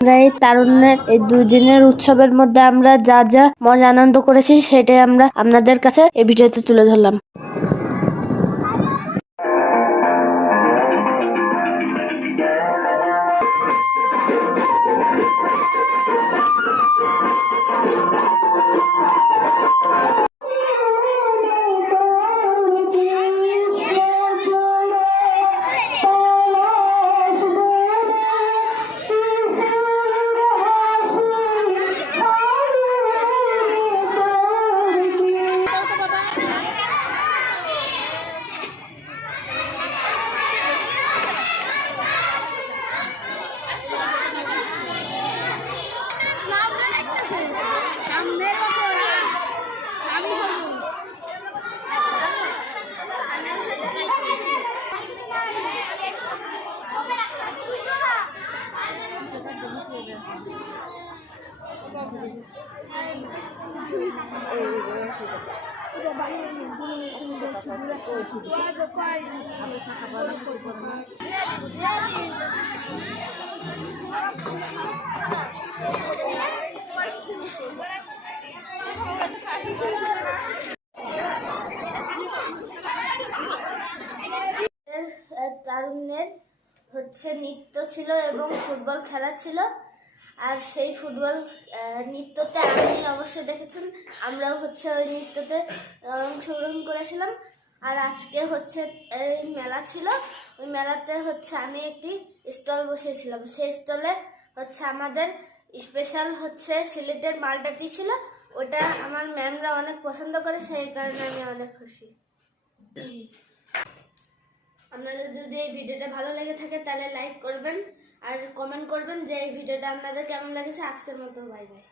আমরা এই তারুণ্যের এই 2 দিনের উৎসবের মধ্যে আমরা যা যা মজা আনন্দ করেছি সেটাই আমরা আপনাদের কাছে এই ভিডিওতে তুলে ধরলাম। তারুণ্যের হচ্ছে নৃত্য ছিল এবং ফুটবল খেলা ছিল। আর সেই ফুটবল নৃত্যতে আপনি অবশ্যই দেখেছেন, আমরাও হচ্ছে ওই নৃত্যতে অংশগ্রহণ করেছিলাম। আর আজকে হচ্ছে এই মেলা ছিল, ওই মেলাতে হচ্ছে আমি একটি স্টল বসিয়েছিলাম। সেই স্টলে হচ্ছে আমাদের স্পেশাল হচ্ছে সিলেটের মালটাটি ছিল, ওটা আমার ম্যামরা অনেক পছন্দ করে, সেই কারণে আমি অনেক খুশি। আপনাদের যদি এই ভিডিওটা ভালো লেগে থাকে তাহলে লাইক করবেন আর কমেন্ট করবেন যে এই ভিডিওটা আপনাদের কেমন লেগেছে। আজকের মতো বাই বাই।